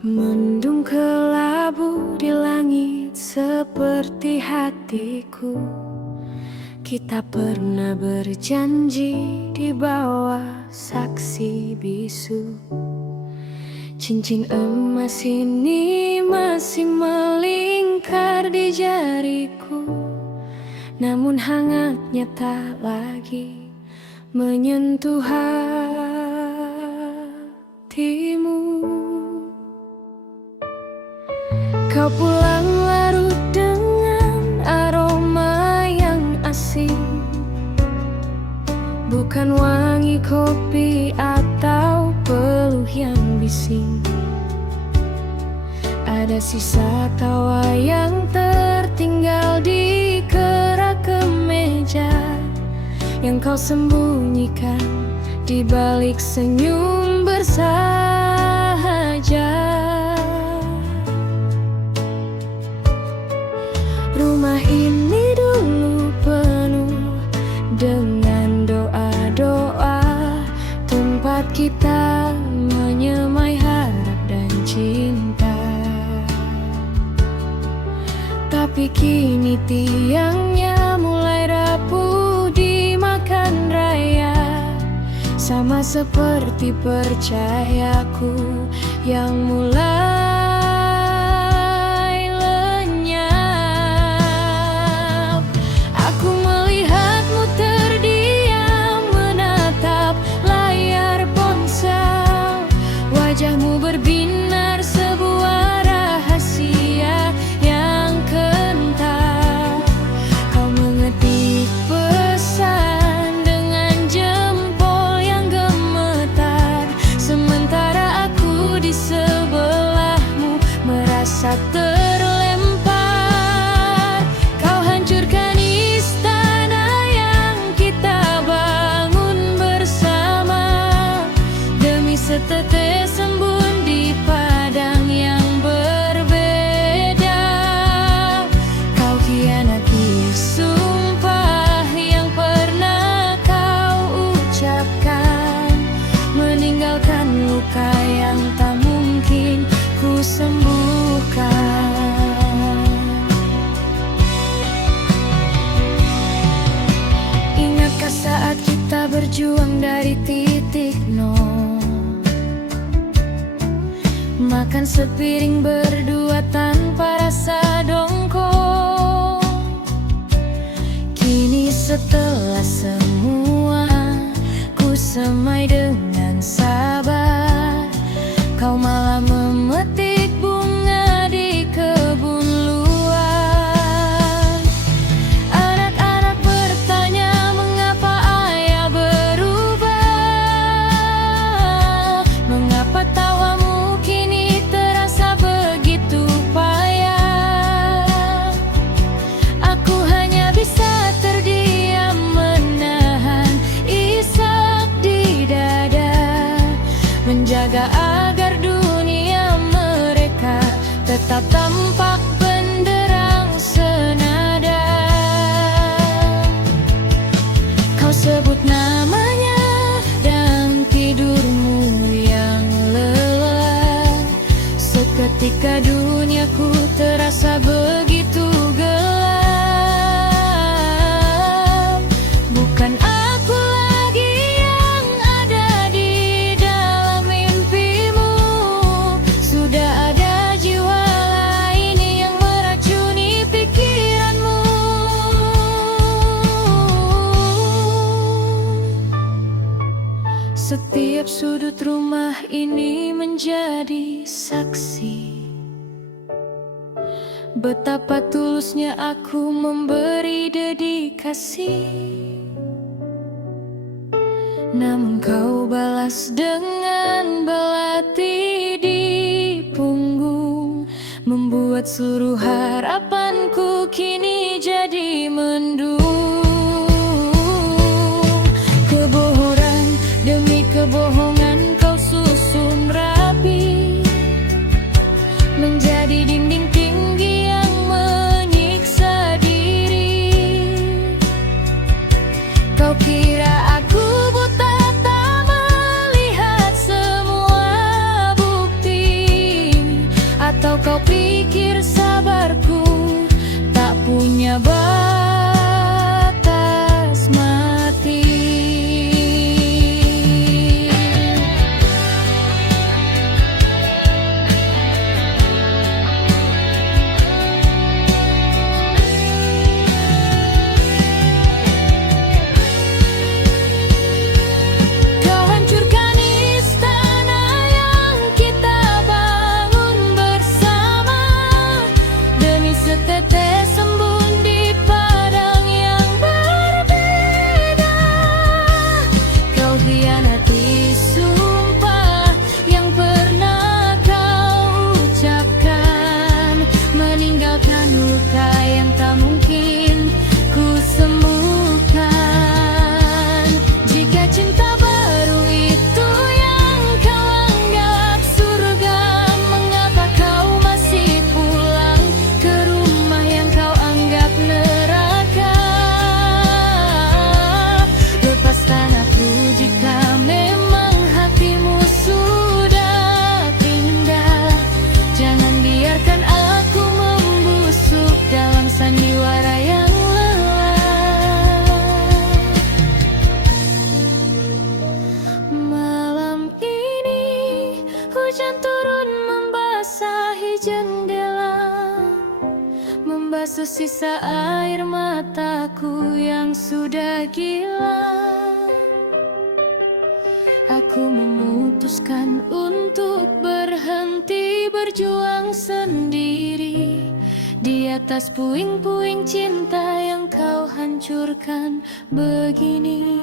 Mendung kelabu di langit seperti hatiku. Kita pernah berjanji di bawah saksi bisu. Cincin emas ini masih melingkar di jariku, namun hangatnya tak lagi menyentuh hatimu. Kau pulang larut dengan aroma yang asing, bukan wangi kopi atau peluh yang bising. Ada sisa tawa yang tertinggal di kerak kemeja, yang kau sembunyikan di balik senyum bersahaja. Rumah ini dulu penuh dengan doa-doa, tempat kita menyemai harap dan cinta. Tapi kini tiangnya mulai rapuh dimakan raya, sama seperti percayaku yang mulai berbinar sebuah rahasia yang kental. Kau mengetik pesan dengan jempol yang gemetar, sementara aku di sebelahmu merasa terlempar. Kau hancurkan istana yang kita bangun bersama, demi setetes embun di padang yang berbeda. Kau khianati sumpah yang pernah kau ucapkan, meninggalkan luka yang tak mungkin ku sembuhkan. Ingatkah saat kita berjuang dari titik nol, makan sepiring berdua tanpa rasa dongkol? Kini setelah semua ku semai dengan sabar, kau malah memetik bunga di kebun luar. Anak-anak bertanya mengapa ayah berubah, mengapa tawamu kini terasa begitu payah. Aku hanya bisa terdiam menahan isak di dada, menjaga agar dunia mereka tetap tampak benderang senada. Kau sebut namanya dan tidurmu yang lelah, seketika duniaku terasa begitu gelap. Bukan aku lagi yang ada di dalam mimpimu, sudah ada jiwa lain yang meracuni pikiranmu. Setiap sudut rumah ini menjadi saksi betapa tulusnya aku memberi dedikasi. Namun kau balas dengan belati di punggung, membuat seluruh harapanku kini jadi mendung. Kebohongan demi kebohongan kau susun rapi, menjadi dinding tinggi yang menyiksa diri. Kau kira aku buta tak melihat semua bukti, membasuh sisa air mataku yang sudah gila. Aku memutuskan untuk berhenti berjuang sendiri di atas puing-puing cinta yang kau hancurkan begini.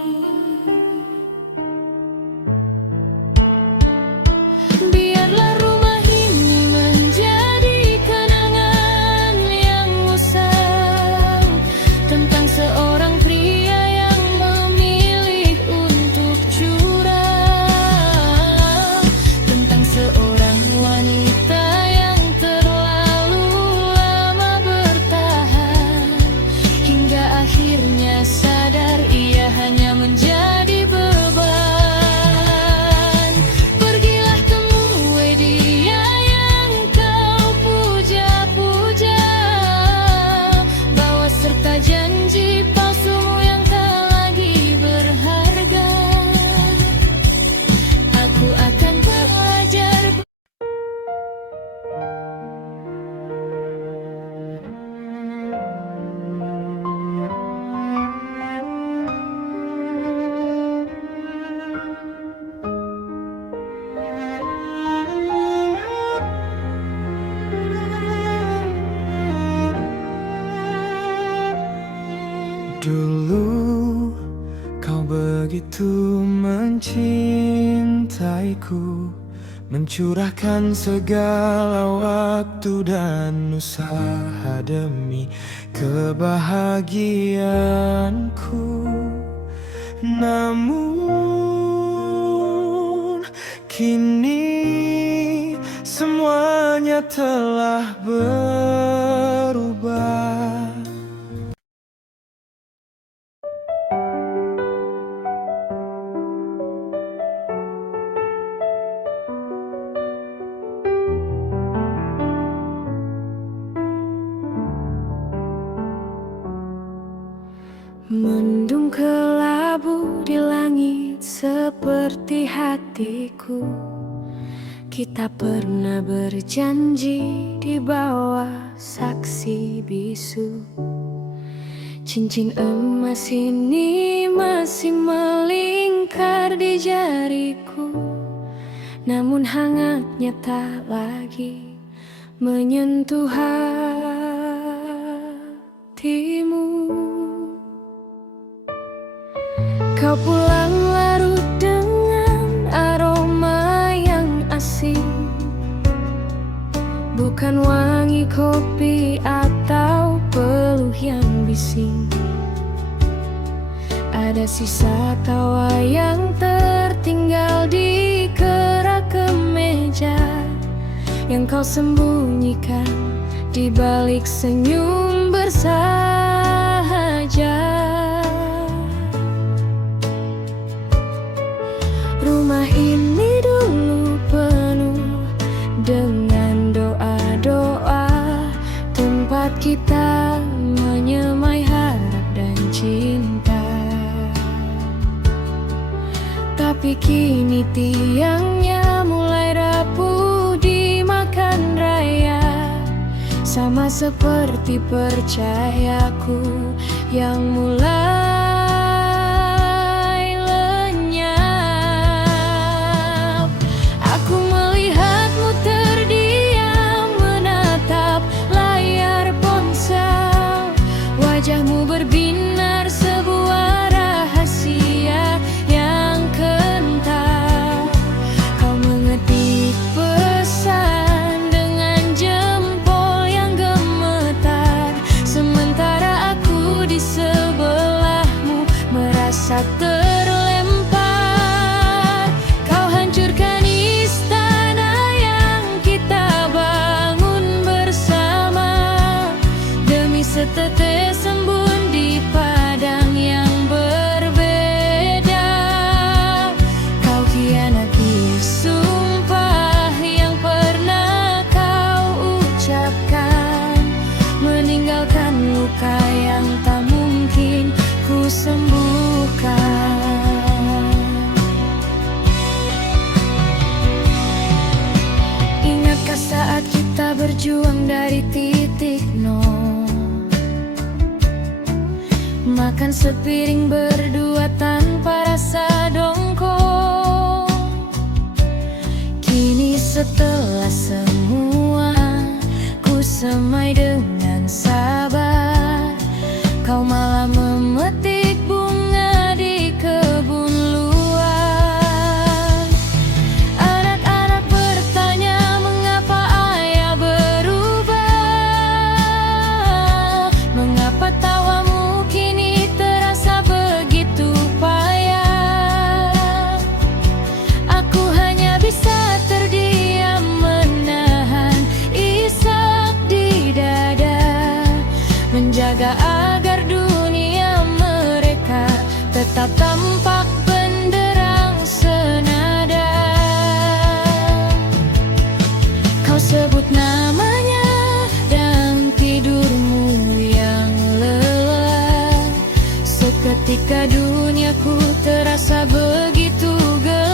Biarlah rumah ini menjadi kenangan yang usang tentang seorang pria yang memilih untuk curang, tentang seorang wanita yang terlalu lama bertahan hingga akhirnya sadar ia hanya menjadi beban. Pergilah temui dia yang kau puja-puja, bawa serta janji palsumu yang tak lagi berharga. Aku akan belajar. Dulu kau begitu mencintaiku, mencurahkan segala waktu dan usaha demi kebahagiaanku. Namun kini semuanya telah berubah. Mendung kelabu di langit seperti hatiku. Kita pernah berjanji di bawah saksi bisu. Cincin emas ini masih melingkar di jariku, namun hangatnya tak lagi menyentuh hatimu. Kau pulang larut dengan aroma yang asing, bukan wangi kopi atau peluh yang bising. Ada sisa tawa yang tertinggal di kerak kemeja yang kau sembunyikan di balik senyum bersahaja. Rumah ini dulu penuh dengan doa-doa, tempat kita menyemai harap dan cinta. Tapi kini tiangnya mulai rapuh dimakan raya, sama seperti percayaku yang mulai wajahmu berbinar sebuah rahasia yang kental. Kau mengetik pesan dengan jempol yang gemetar, sementara aku di sebelahmu merasa terlempar. Kau hancurkan istana yang kita bangun bersama demi setetes embun di padang yang berbeda. Kau khianati sumpah yang pernah kau ucapkan, meninggalkan luka yang tak mungkin ku sembuhkan. Ingatkah saat kita berjuang dari titik nol? Makan sepiring berdua tanpa rasa dongkol. Kini setelah semua ku semai dengan sabar, kau malah memetik bunga di kebun luar. Anak-anak bertanya mengapa ayah berubah, mengapa tawamu kini terasa begitu payah. Aku hanya bisa terdiam menahan isak di dada, menjaga agar dunia mereka tetap tampak benderang senada. Kau sebut namanya dan tidurmu yang lelah, seketika duniaku terasa begitu gelap.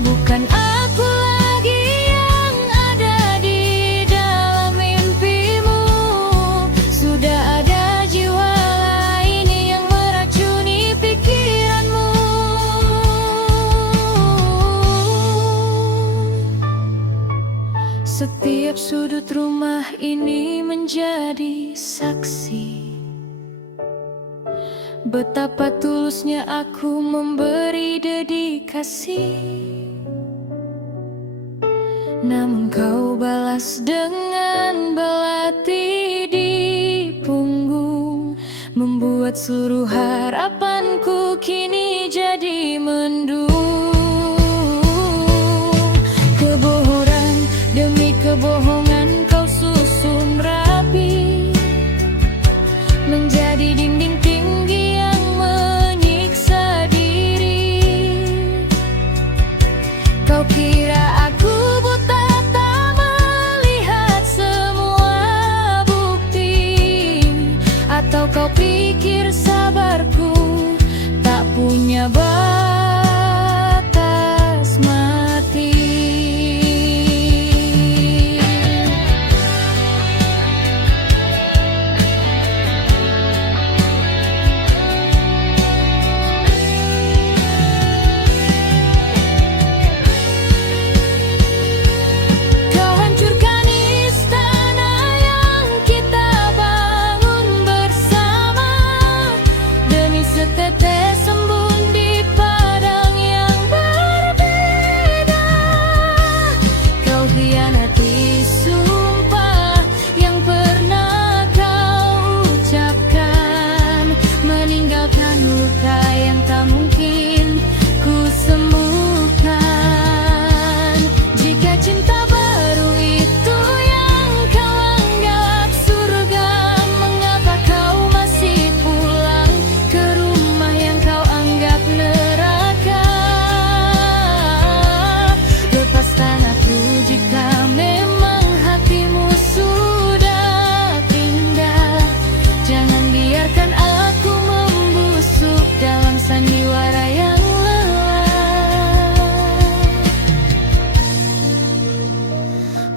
Bukan aku lagi yang ada di dalam mimpimu, sudah ada jiwa lain yang meracuni pikiranmu. Setiap sudut rumah ini menjadi saksi betapa tulusnya aku memberi dedikasi. Namun kau balas dengan belati di punggung, membuat seluruh harapanku kini jadi mendung. Kebohongan demi kebohongan kau susun rapi, menjadi dinding tinggi yang menyiksa diri. Kau kira aku buta tak melihat semua bukti, atau kau pikir sabarku tak punya batas mati. Kau hancurkan istana yang kita bangun bersama, demi setetes embun di padang yang berbeda. Kau hianati sumpah yang pernah kau ucapkan, meninggalkan luka yang tak mungkin ku sembuhkan. Jika cinta baru itu yang kau anggap surga, mengapa kau masih pulang ke rumah yang kau anggap neraka? Lepaskan aku jika memang hatimu sudah pindah. Jangan biarkan aku membusuk dalam sandiwara yang lelah.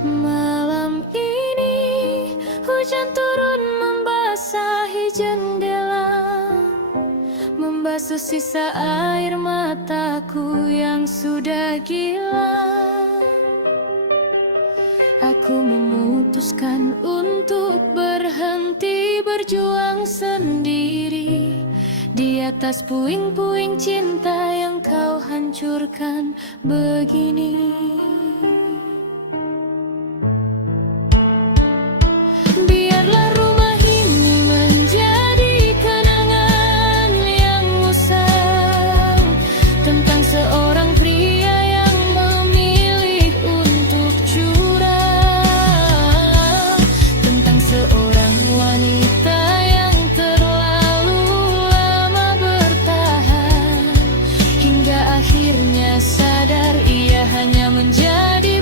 Malam ini hujan turun membasahi jendela, membasuh sisa air mataku yang sudah gila. Aku memutuskan untuk berhenti berjuang sendiri di atas puing-puing cinta yang kau hancurkan begini. Biarlah rumah ini menjadi kenangan yang usang tentang seorang pria yang memilih untuk curang, tentang seorang wanita yang terlalu lama bertahan, hingga akhirnya sadar ia hanya menjadi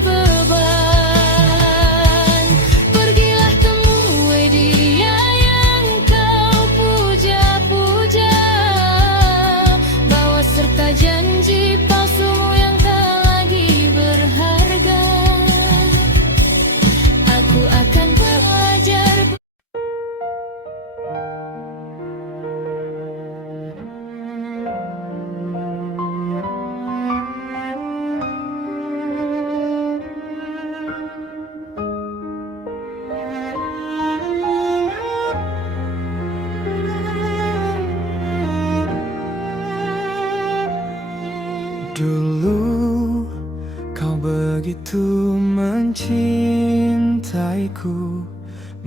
Dulu kau begitu mencintaiku,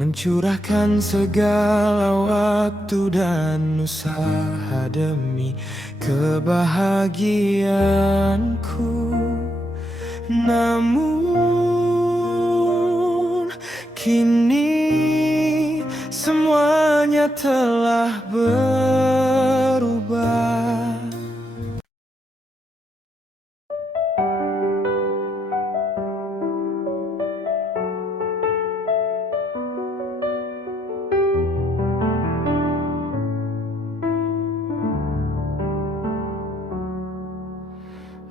mencurahkan segala waktu dan usaha demi kebahagiaanku. Namun kini semuanya telah berubah.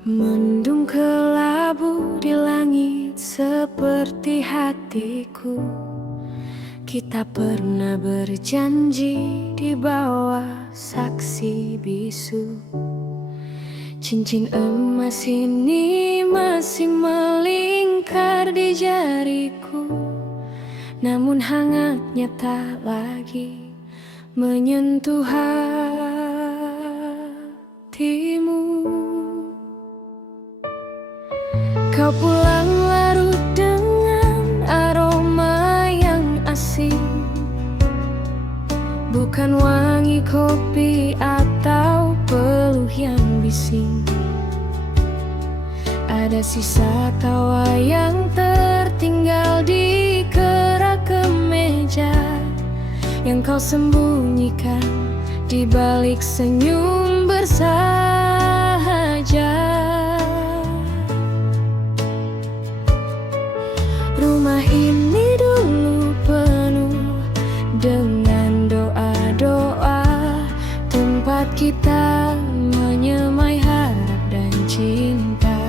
Mendung kelabu di langit seperti hatiku. Kita pernah berjanji di bawah saksi bisu. Cincin emas ini masih melingkar di jariku, namun hangatnya tak lagi menyentuh hatimu. Kau pulang larut dengan aroma yang asing, bukan wangi kopi atau peluh yang bising. Ada sisa tawa yang tertinggal di kerak kemeja, yang kau sembunyikan di balik senyum bersahaja. Rumah ini dulu penuh dengan doa-doa, tempat kita menyemai harap dan cinta.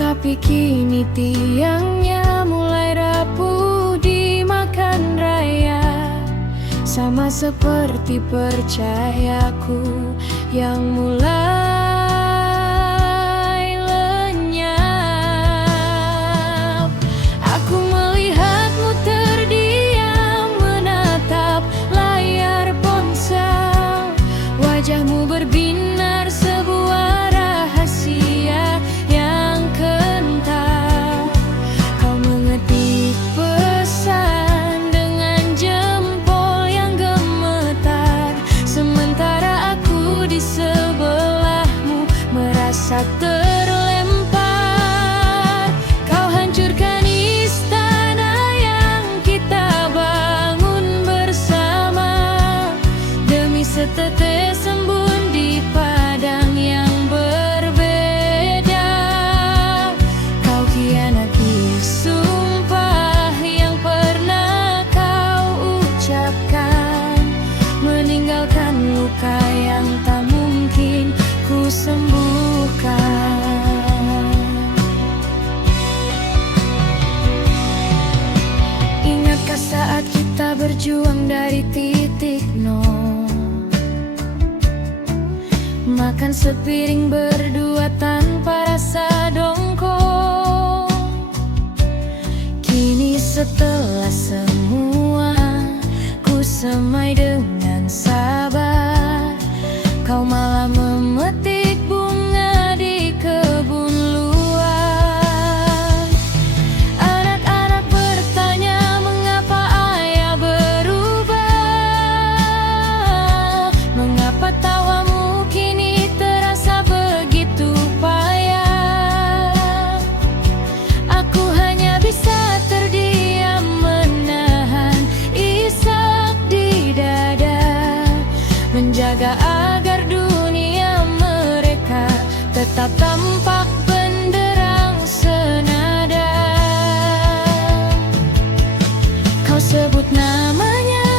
Tapi kini tiangnya mulai rapuh dimakan raya, sama seperti percayaku yang mulai berbinar sebuah rahasia yang kental. Kau mengetik pesan dengan jempol yang gemetar, sementara aku di sebelahmu merasa terlempar. Kau hancurkan istana yang kita bangun bersama demi setetes embun di padang yang berbeda. Kau khianati sumpah yang pernah kau ucapkan, meninggalkan luka yang tak mungkin ku sembuhkan. Ingatkah saat kita berjuang dari titik nol, makan sepiring berdua tanpa rasa dongkol? Kini setelah semua ku semai dengan sabar, kau malah memetik bunga di kebun luar. Anak-anak bertanya mengapa ayah berubah, mengapa tawamu kini terasa begitu payah. Aku hanya bisa terdiam menahan isak di dada, menjaga agar dunia mereka tetap tampak benderang senada. Kau sebut namanya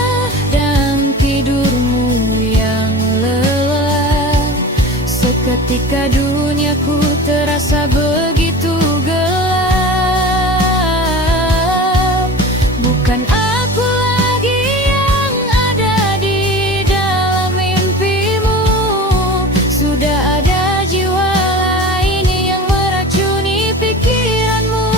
dalam tidurmu yang lelah, seketika duniaku terasa begitu gelap. Bukan aku lagi yang ada di dalam mimpimu, sudah ada jiwa lain yang meracuni pikiranmu.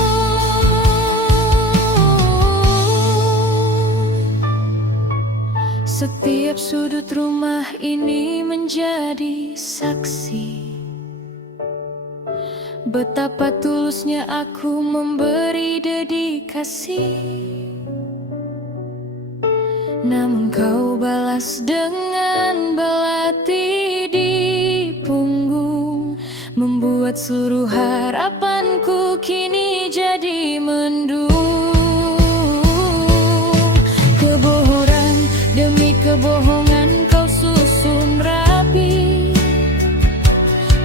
Setiap sudut rumah ini menjadi saksi Betapa tulusnya aku memberi dedikasi, namun kau balas dengan belati di punggung, membuat seluruh harapanku kini jadi mendung. Kebohongan demi kebohongan kau susun rapi,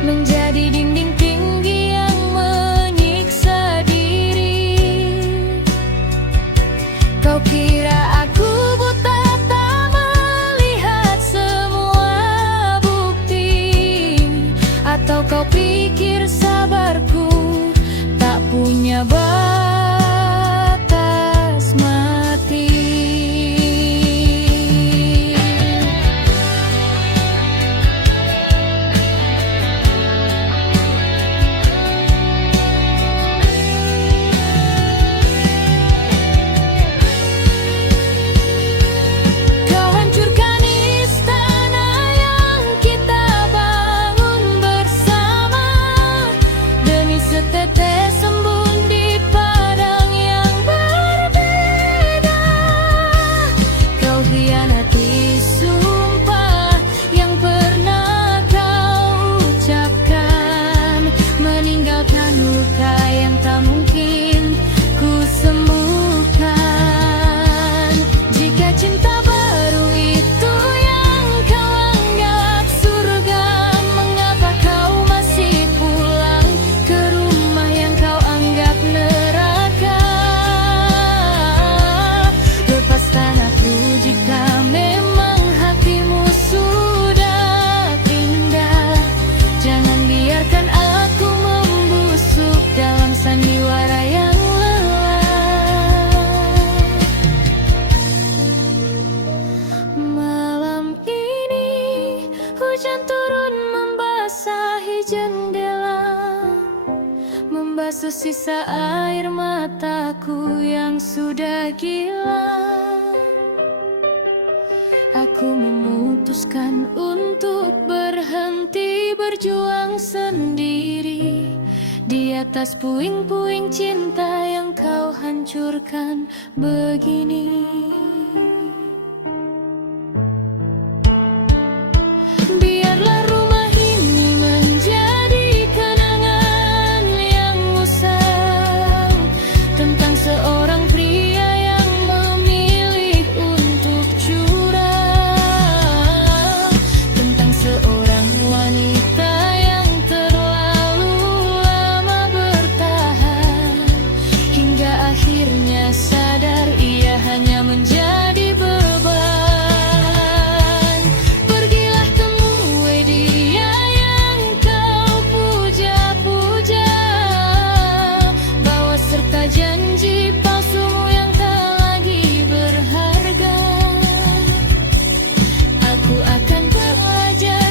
menjadi dinding tinggi yang menyiksa diri. Kau kira aku buta tak melihat semua bukti, atau kau pikir sabarku tak punya batas mati. Kau hancurkan istana yang kita bangun bersama, demi setetes embun di padang yang berbeda. Kau hianati sumpah yang pernah kau ucapkan, meninggalkan luka yang tak mungkin ku sembuhkan. Jika cinta baru itu yang kau anggap surga, mengapa kau masih pulang ke rumah yang kau anggap neraka? Lepaskan aku jika memang hatimu sudah pindah. Jangan biarkan aku membusuk dalam sandiwara yang lelah. Malam ini hujan turun membasahi jendela, membasuh sisa air mataku yang sudah gila. Aku memutuskan untuk berhenti berjuang sendiri di atas puing-puing cinta yang kau hancurkan begini. Biarlah rumah ini menjadi kenangan yang usang tentang seorang pria yang memilih untuk curang, tentang seorang wanita yang terlalu lama bertahan, hingga akhirnya sadar ia hanya menjadi beban. Pergilah temui dia yang kau puja-puja, bawa serta janji palsumu yang tak lagi berharga. Aku akan belajar.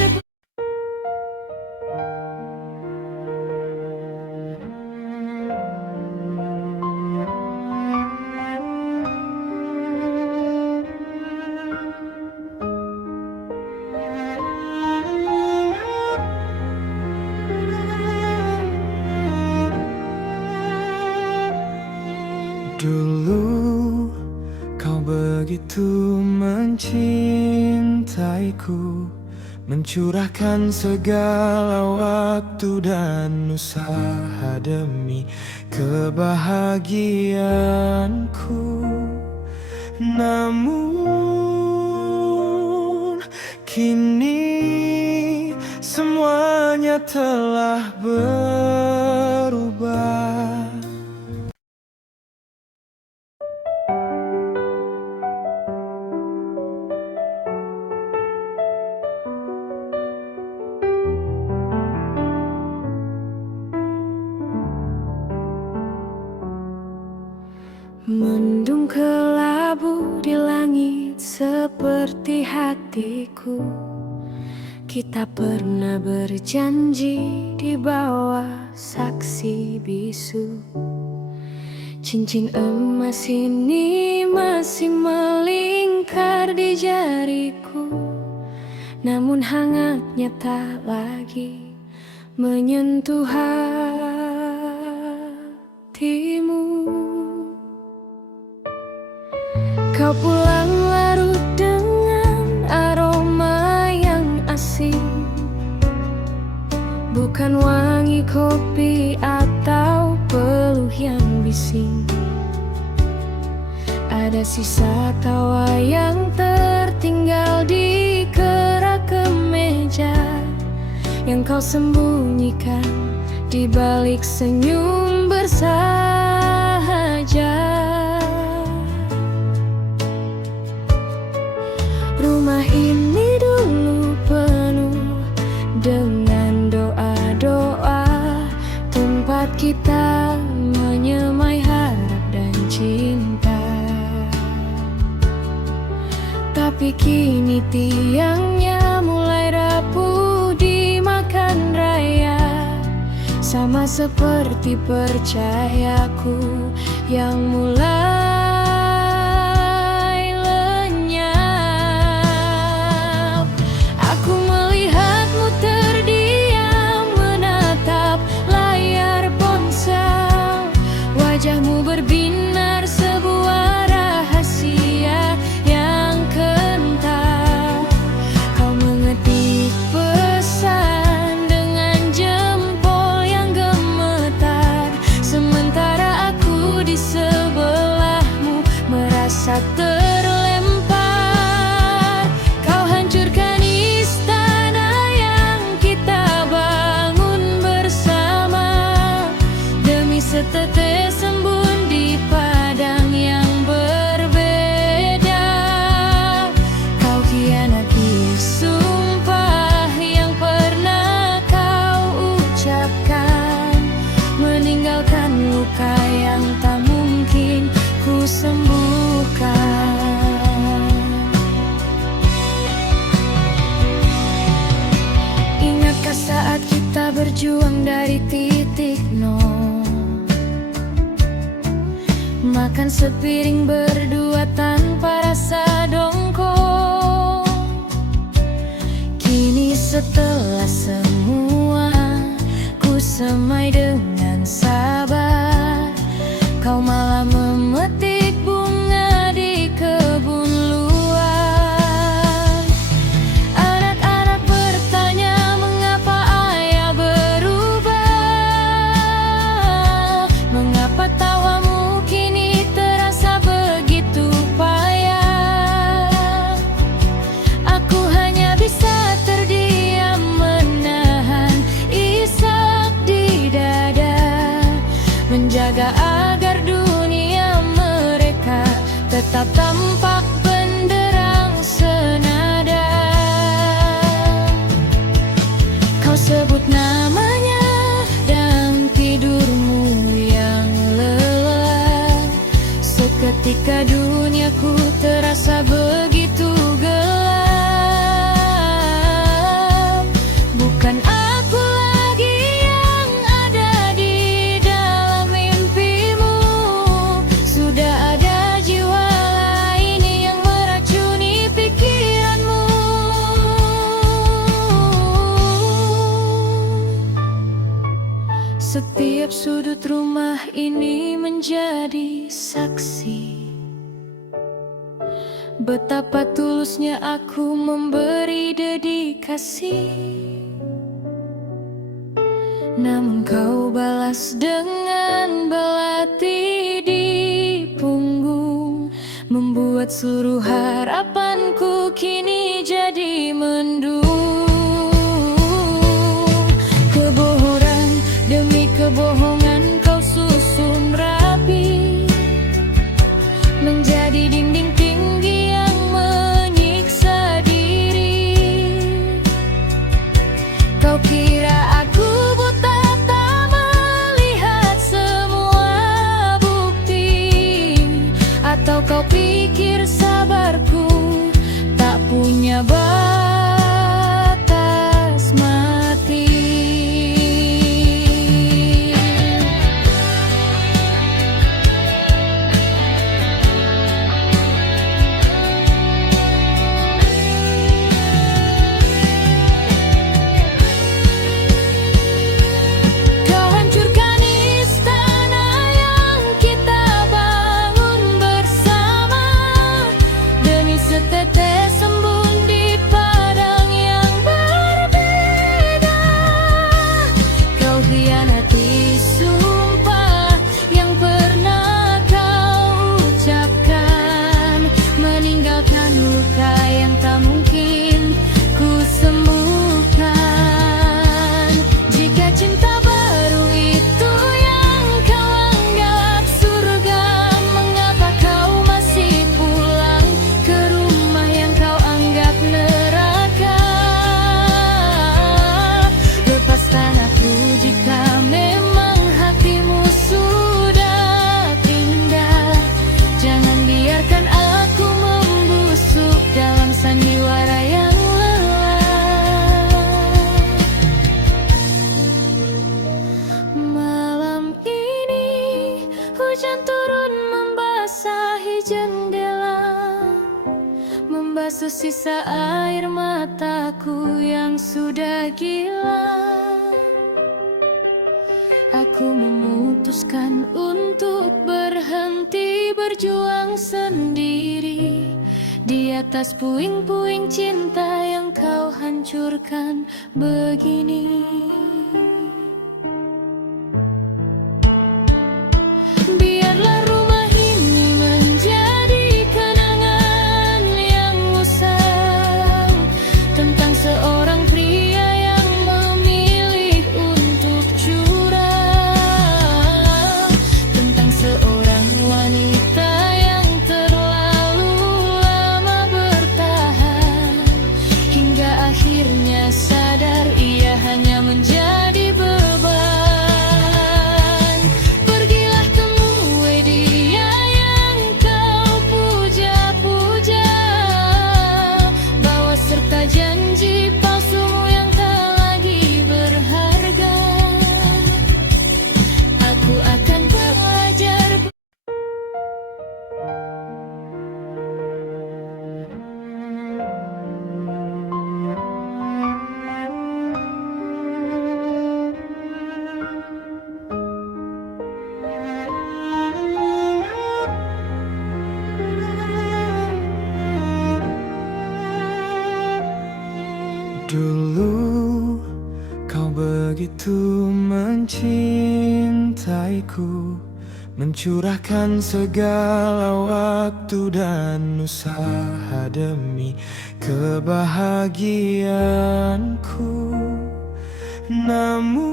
Dulu kau begitu mencintaiku, mencurahkan segala waktu dan usaha demi kebahagiaanku. Namun kini semuanya telah berubah. Mendung kelabu di langit seperti hatiku. Kita pernah berjanji di bawah saksi bisu. Cincin emas ini masih melingkar di jariku, namun hangatnya tak lagi menyentuh hati. hatimu. Kau pulang larut dengan aroma yang asing, bukan wangi kopi atau peluh yang bising. Ada sisa tawa yang tertinggal di kerak kemeja, yang kau sembunyikan di balik senyum bersahaja. Rumah ini dulu penuh dengan doa-doa, tempat kita menyemai harap dan cinta. Tapi kini tiangnya mulai rapuh dimakan raya, sama seperti percayaku yang mulai lenyap. Aku melihatmu terdiam menatap layar ponsel, wajahmu berbinar sebuah rahasia yang kental. Kau mengetik pesan dengan jempol yang gemetar, sementara aku di sebelahmu merasa terlempar. Kau hancurkan istana yang kita bangun bersama, demi setetes embun di padang yang berbeda. Kau khianati sumpah yang pernah kau ucapkan, meninggalkan luka yang tak mungkin ku sembuhkan. Ingatkah saat kita berjuang dari titik nol, makan sepiring berdua tanpa rasa dongkol? Kini setelah semua ku semai dengan sabar, kau malah memetik bunga di kebun luar. Anak-anak bertanya mengapa ayah berubah, mengapa tawamu kini terasa begitu payah. Aku hanya bisa terdiam menahan isak di dada, menjaga agar dunia mereka tetap tampak benderang senada. Kau sebut namanya dalam tidurmu yang lelah, seketika duniaku terasa begitu gelap. Bukan aku lagi yang ada di dalam mimpimu, sudah ada jiwa lain yang meracuni pikiranmu. Setiap sudut rumah ini menjadi saksi betapa tulusnya aku memberi dedikasi. Namun kau balas dengan belati di punggung, membuat seluruh harapanku kini jadi mendung. Kebohongan demi kebohongan kau susun rapi, menjadi dinding tinggi yang menyiksa diri. Kau kira aku buta tak melihat semua bukti, atau kau pikir sabarku tak punya batas? membasuh sisa air mataku yang sudah gila. Aku memutuskan untuk berhenti berjuang sendiri di atas puing-puing cinta yang kau hancurkan begini. Biarlah rumah ini menjadi kenangan yang usang tentang seorang pria yang memilih untuk curang, tentang seorang wanita yang terlalu lama bertahan hingga akhirnya sadar ia hanya menjadi beban. Pergilah temui dia yang kau puja-puja, bawa serta janji palsumu yang tak lagi berharga. Aku akan belajar. Dulu kau begitu mencintaiku, mencurahkan segala waktu dan usaha demi kebahagiaanku. Namun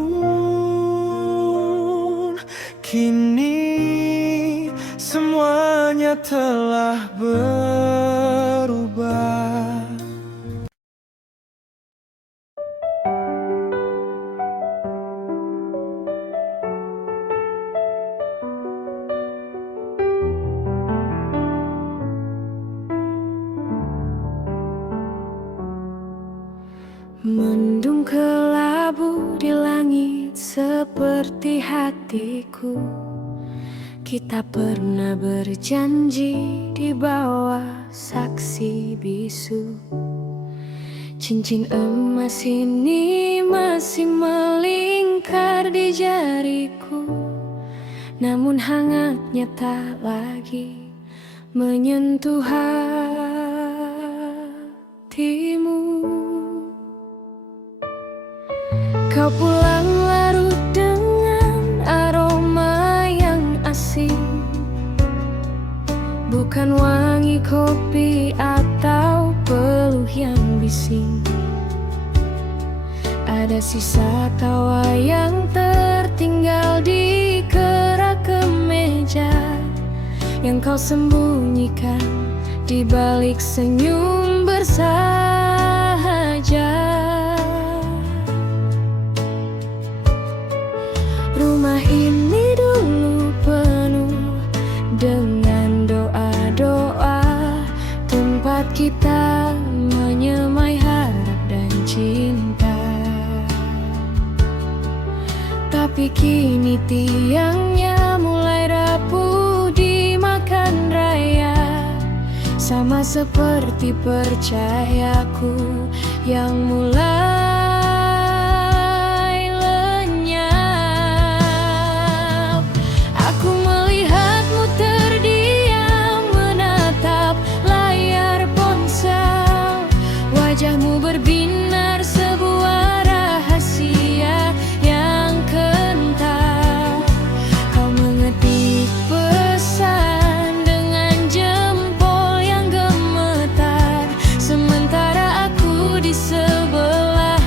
kini semuanya telah berubah. Mendung kelabu di langit seperti hatiku. Kita pernah berjanji di bawah saksi bisu. Cincin emas ini masih melingkar di jariku, namun hangatnya tak lagi menyentuh hatimu. Kau pulang larut dengan aroma yang asing, bukan wangi kopi atau peluh yang bising. Ada sisa tawa yang tertinggal di kerak kemeja yang kau sembunyikan di balik senyum bersahaja. Rumah ini dulu penuh dengan doa-doa, tempat kita menyemai harap dan cinta. Tapi kini tiangnya mulai rapuh dimakan raya, sama seperti percayaku yang mulai wajahmu berbinar sebuah rahasia yang kental. Kau mengetik pesan dengan jempol yang gemetar, sementara aku di sebelah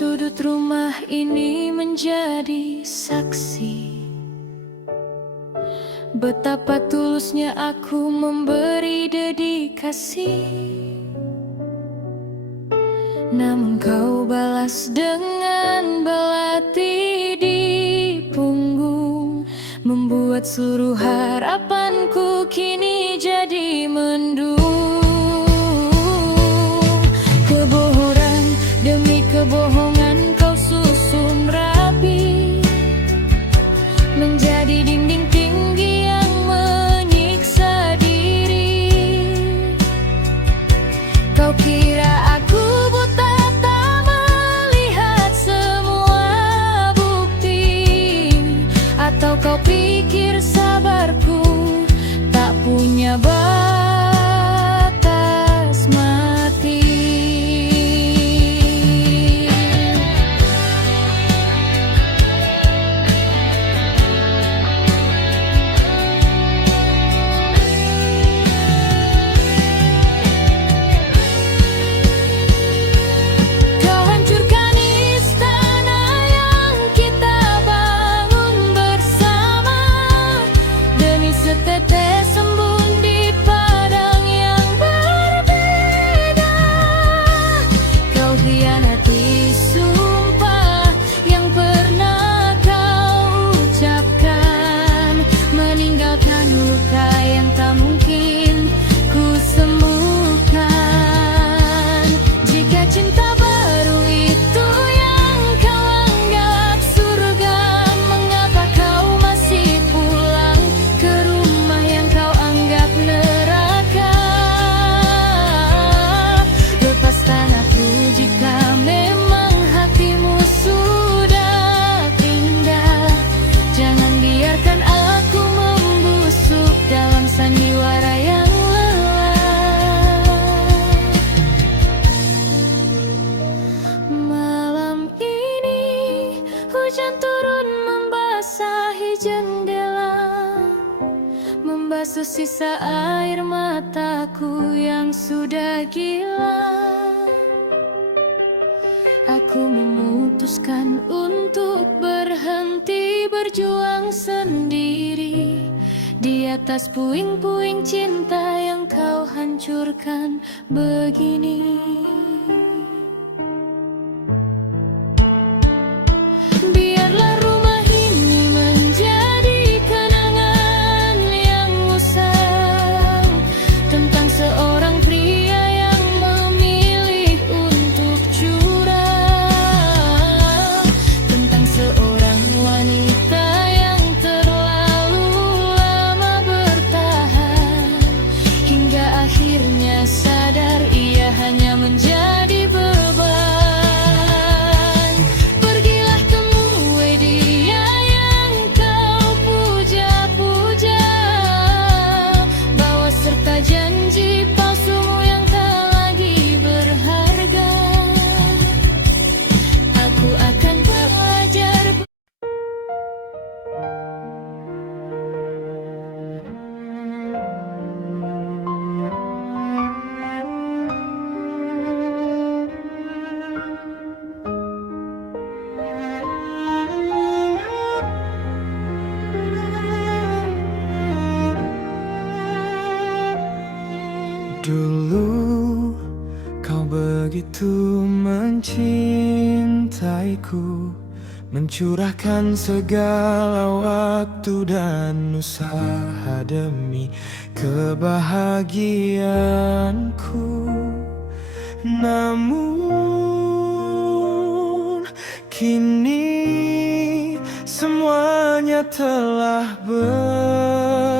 sudut rumah ini menjadi saksi betapa tulusnya aku memberi dedikasi. Namun kau balas dengan belati di punggung, membuat seluruh harapanku kini jadi mendung. Kebohongan demi kebohongan kau susun rapi menjadi dinding tinggi yang menyiksa diri. Kau kira aku buta tak melihat semua bukti, atau kau pikir sabarku tak punya batas mati. Kau hancurkan istana yang kita bangun bersama demi setetes embun di padang yang berbeda. Kau hianati sumpah yang pernah kau ucapkan, meninggalkan luka yang tak mungkin ku sembuhkan. Jika cinta baru itu yang kau anggap surga, mengapa kau masih pulang ke rumah yang kau anggap neraka? Lepaskan aku jika memang hatimu sudah pindah. Jangan biarkan aku membusuk dalam sandiwara yang lelah. Malam ini hujan turun membasahi jendela, membasuh sisa air mataku yang sudah gila. Aku memutuskan untuk berhenti berjuang sendiri di atas puing-puing cinta yang kau hancurkan begini. Biarlah rumah ini menjadi kenangan yang usang tentang seorang pria yang memilih untuk curang, tentang seorang wanita yang terlalu lama bertahan hingga akhirnya sadar ia hanya menjadi beban. Pergilah temui dia yang kau puja-puja, bawa serta janji palsumu yang tak lagi berharga. Aku akan belajar. Dulu kau begitu mencintaiku, mencurahkan segala waktu dan usaha demi kebahagiaanku. Namun kini semuanya telah berakhir.